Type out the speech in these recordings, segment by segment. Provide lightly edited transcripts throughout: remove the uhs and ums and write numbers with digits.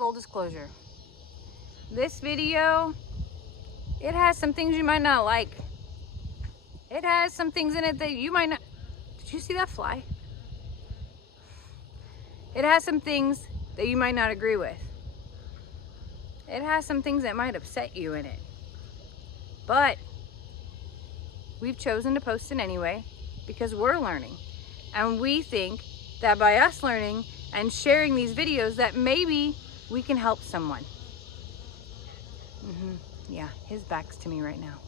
full disclosure. This video, it has some things you might not like. It has some things in it that you might not... Did you see that fly? It has some things that you might not agree with. It has some things that might upset you in it. But we've chosen to post it anyway because we're learning. And we think that by us learning and sharing these videos that maybe we can help someone. Yeah, his back's to me right now.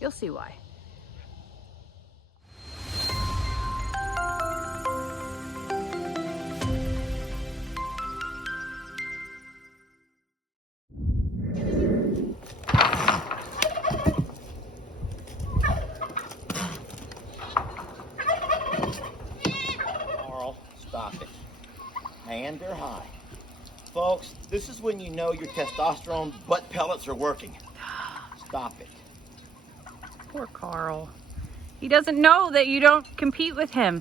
You'll see why. Carl, stop it. Hands are high. Folks, this is when you know your testosterone butt pellets are working. Stop it. Poor Carl. He doesn't know that you don't compete with him.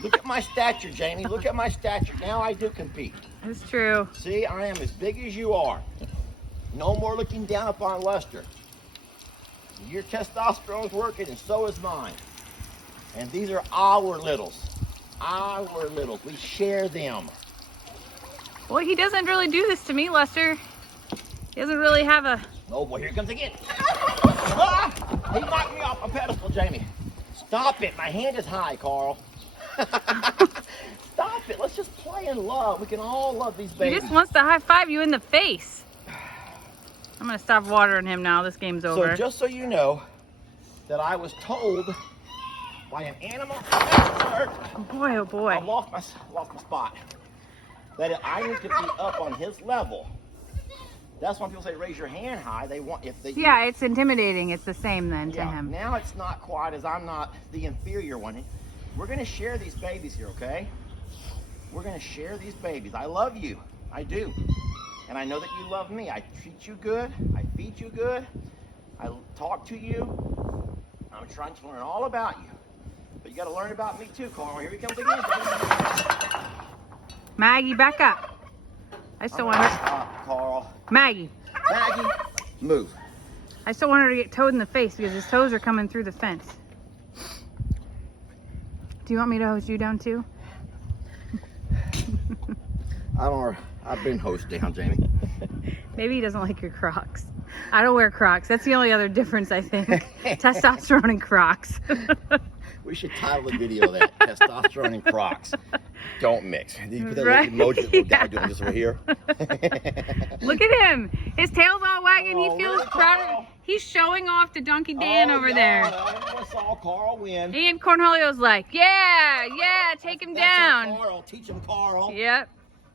Look at my stature, Jamie. Look at my stature. Now I do compete. That's true. See, I am as big as you are. No more looking down upon Lester. Your testosterone's working and so is mine. And these are our littles. Our littles. We share them. Well, he doesn't really do this to me, Lester. He doesn't really have a... Oh boy, here he comes again. Ah! He knocked me off a pedestal, Jamie. Stop it. My hand is high, Carl. Stop it. Let's just play in love. We can all love these babies. He just wants to high five you in the face. I'm going to stop watering him now. This game's over. So just so you know that I was told by an animal expert. Oh boy. I lost my spot. That I need to be up on his level. That's why people say raise your hand high. They want if they. Yeah, it's intimidating. It's the same then to him. Now it's not quite as I'm not the inferior one. We're gonna share these babies here, okay? We're gonna share these babies. I love you. I do. And I know that you love me. I treat you good. I feed you good. I talk to you. I'm trying to learn all about you. But you got to learn about me too, Carl. Here he comes again. Maggie, back up. I still want her. Stop, Carl. Maggie, move. I still want her to get toed in the face because his toes are coming through the fence. Do you want me to hose you down too? I've been hosed down, Jamie. Maybe he doesn't like your Crocs. I don't wear Crocs. That's the only other difference, I think. Testosterone and Crocs. We should title the video that Testosterone and Crocs don't mix. Did you put that Right? little emoji that go down doing this over here? Look at him. His tail's all wagging. Oh, He feels really, proud. Carl? He's showing off to Donkey Dan over there. I saw Carl win. And Cornholio's like, yeah, take him down. Carl, teach him, Carl. Yep,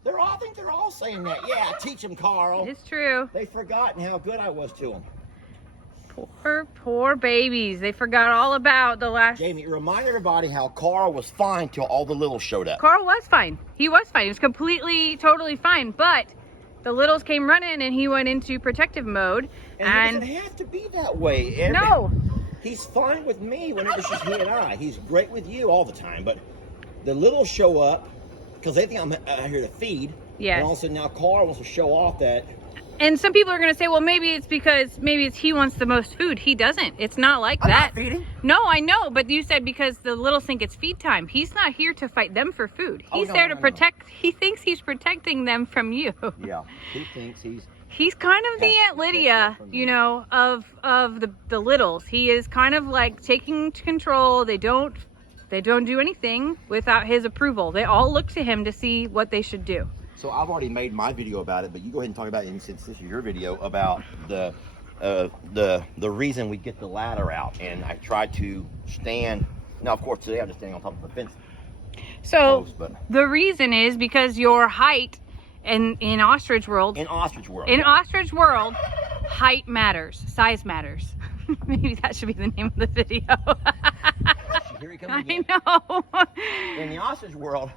I think they're all saying that. Yeah, teach him, Carl. it's true. They've forgotten how good I was to them. Poor babies. They forgot all about the last... Jamie, remind everybody how Carl was fine till all the littles showed up. Carl was fine. He was fine. He was completely, totally fine. But the littles came running and he went into protective mode. And it doesn't have to be that way. No. He's fine with me whenever it's just he and I. He's great with you all the time. But the littles show up because they think I'm out here to feed. Yes. And all of a sudden now Carl wants to show off that. And some people are going to say, well, maybe it's because he wants the most food. He doesn't. It's not like that. I'm not feeding. No, I know. But you said because the littles think it's feed time. He's not here to fight them for food. He's there to protect. He thinks he's protecting them from you. Yeah. He thinks He's kind of the Aunt Lydia, you know, of the littles. He is kind of like taking control. They don't do anything without his approval. They all look to him to see what they should do. So I've already made my video about it, but you go ahead and talk about it, and since this is your video, about the reason we get the ladder out. And I tried to stand. Now, of course, today I'm just standing on top of the fence. So the reason is because your height in ostrich world. In ostrich world. In ostrich world, height matters. Size matters. Maybe that should be the name of the video. Here he comes again. I know. In the ostrich world.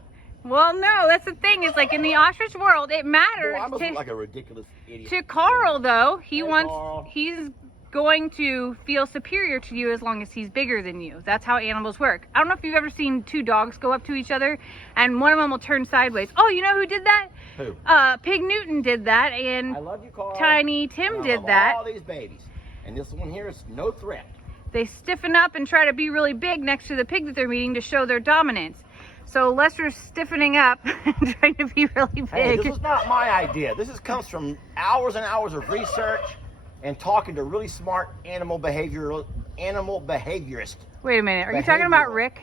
Well, no, that's the thing. Is like in the ostrich world, it matters. Well, I must look like a ridiculous idiot. To Carl, though, Carl. he's going to feel superior to you as long as he's bigger than you. That's how animals work. I don't know if you've ever seen two dogs go up to each other and one of them will turn sideways. Oh, you know who did that? Who? Pig Newton did that, and I love you, Carl. Tiny Tim And I did love that. all these babies. And this one here is no threat. They stiffen up and try to be really big next to the pig that they're meeting to show their dominance. So Lester's stiffening up and trying to be really big. Hey, this is not my idea. This comes from hours and hours of research and talking to really smart animal behaviorists. Wait a minute, are you talking about Rick?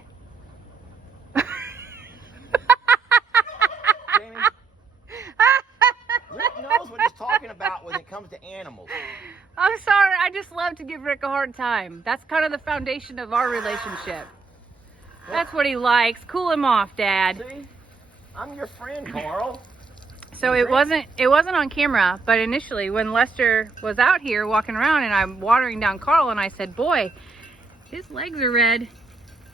Jamie, Rick knows what he's talking about when it comes to animals. I'm sorry, I just love to give Rick a hard time. That's kind of the foundation of our relationship. That's what he likes. Cool him off, Dad. See? I'm your friend, Carl. So it wasn't on camera, but initially when Lester was out here walking around and I'm watering down Carl and I said, boy, his legs are red.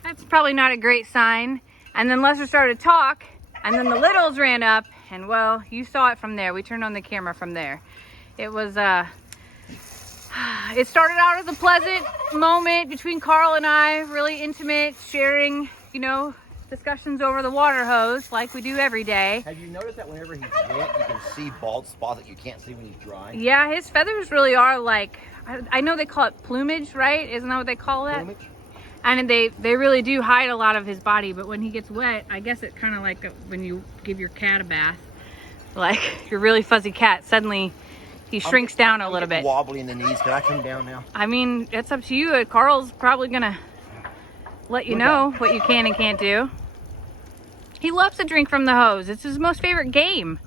That's probably not a great sign. And then Lester started to talk and then the littles ran up and well, you saw it from there. We turned on the camera from there. It was, it started out as a pleasant moment between Carl and I, really intimate, sharing, you know, discussions over the water hose like we do every day. Have you noticed that whenever he's wet, you can see bald spots that you can't see when he's dry? Yeah, his feathers really are like, I know they call it plumage, right? Isn't that what they call that? Plumage? And they really do hide a lot of his body, but when he gets wet, I guess it's kind of like when you give your cat a bath. Like your really fuzzy cat, suddenly he shrinks down a little bit. Wobbly in the knees. Can I come down now? I mean, it's up to you. Carl's probably gonna let you know what you can and can't do. He loves to drink from the hose. It's his most favorite game,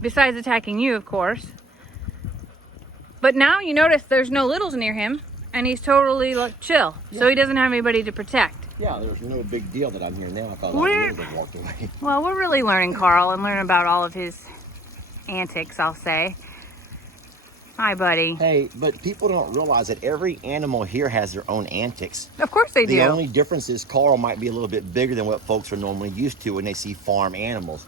besides attacking you, of course. But now you notice there's no littles near him, and he's totally like, chill. Yeah. So he doesn't have anybody to protect. Yeah, there's no big deal that I'm here now. I thought I would have walked away. Well, we're really learning Carl and learning about all of his antics, I'll say. Hi, buddy. Hey, but people don't realize that every animal here has their own antics. Of course they do. The only difference is Carl might be a little bit bigger than what folks are normally used to when they see farm animals.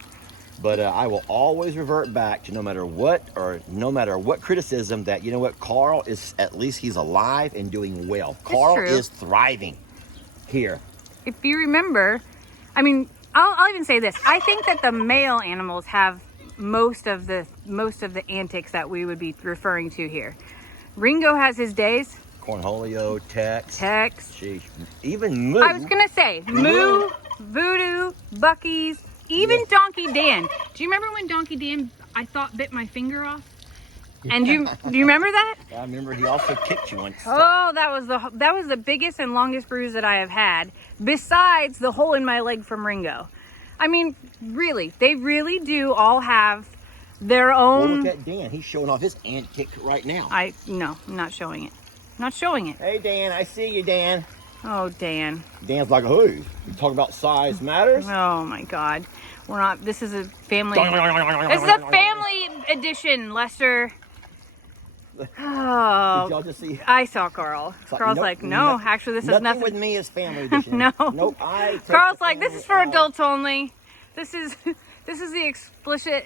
But I will always revert back to no matter what criticism that, you know what, Carl is, at least he's alive and doing well. Carl is thriving here. If you remember, I mean, I'll even say this. I think that the male animals have most of the antics that we would be referring to here. Ringo has his days. Cornholio, Tex. Sheesh. Even Moo. I was gonna say Moo, Voodoo, Bucky's, even Donkey Dan. Do you remember when Donkey Dan, I thought, bit my finger off? And do you remember that? I remember he also kicked you once. Oh, that was the biggest and longest bruise that I have had, besides the hole in my leg from Ringo. I mean, really, they really do all have their own. Well, look at Dan. He's showing off his antic right now. No, I'm not showing it. I'm not showing it. Hey, Dan, I see you, Dan. Oh, Dan. Dan's like, who? You talking about size matters? Oh my God, we're not. This is a family. This is a family edition, Lester. Oh, did y'all just see? I saw Carl. Carl's like, no, actually, this is nothing. Nothing with me is family edition. No. Nope. Carl's like, this is for adults only. This is the explicit.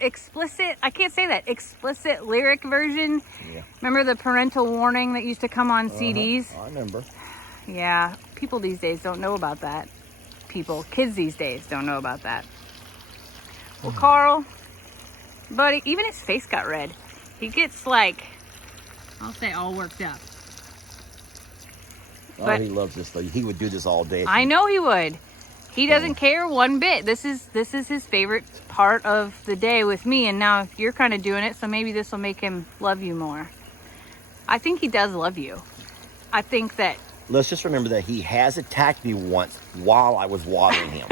I can't say that. Explicit lyric version. Yeah. Remember the parental warning that used to come on CDs? I remember. Yeah, people these days don't know about that. Kids these days don't know about that. Well, Carl, buddy, even his face got red. He gets like, I'll say, all worked up. Oh, but he loves this though. He would do this all day. I know he would. He doesn't care one bit. This is his favorite part of the day with me, and now you're kind of doing it, so maybe this will make him love you more. I think he does love you. I think that. Let's just remember that he has attacked me once while I was watering him.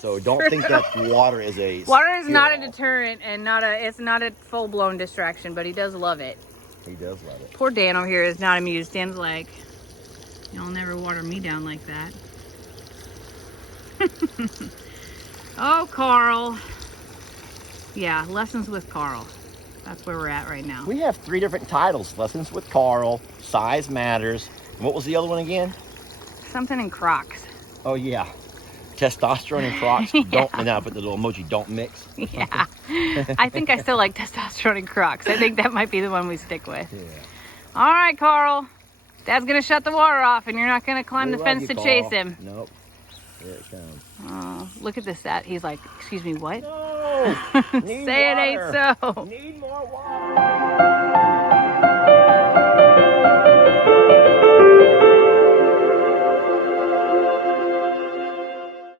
So don't think that water is a. Water is not a deterrent, and it's not a full-blown distraction, but he does love it. He does love it. Poor Dan over here is not amused. Dan's like, you'll never water me down like that. Oh, Carl. Yeah, Lessons with Carl. That's where we're at right now. We have 3 different titles. Lessons with Carl, Size Matters. And what was the other one again? Something in Crocs. Oh, yeah. Testosterone and Crocs. Yeah. Don't, and I put the little emoji, don't mix. Yeah. I think I still like Testosterone and Crocs. I think that might be the one we stick with. Yeah. All right, Carl. Dad's gonna shut the water off and you're not gonna climb the fence to chase him. Nope. Here it comes. Oh, look at this. He's like, excuse me, what? No! Need Say water. it ain't so. Need more.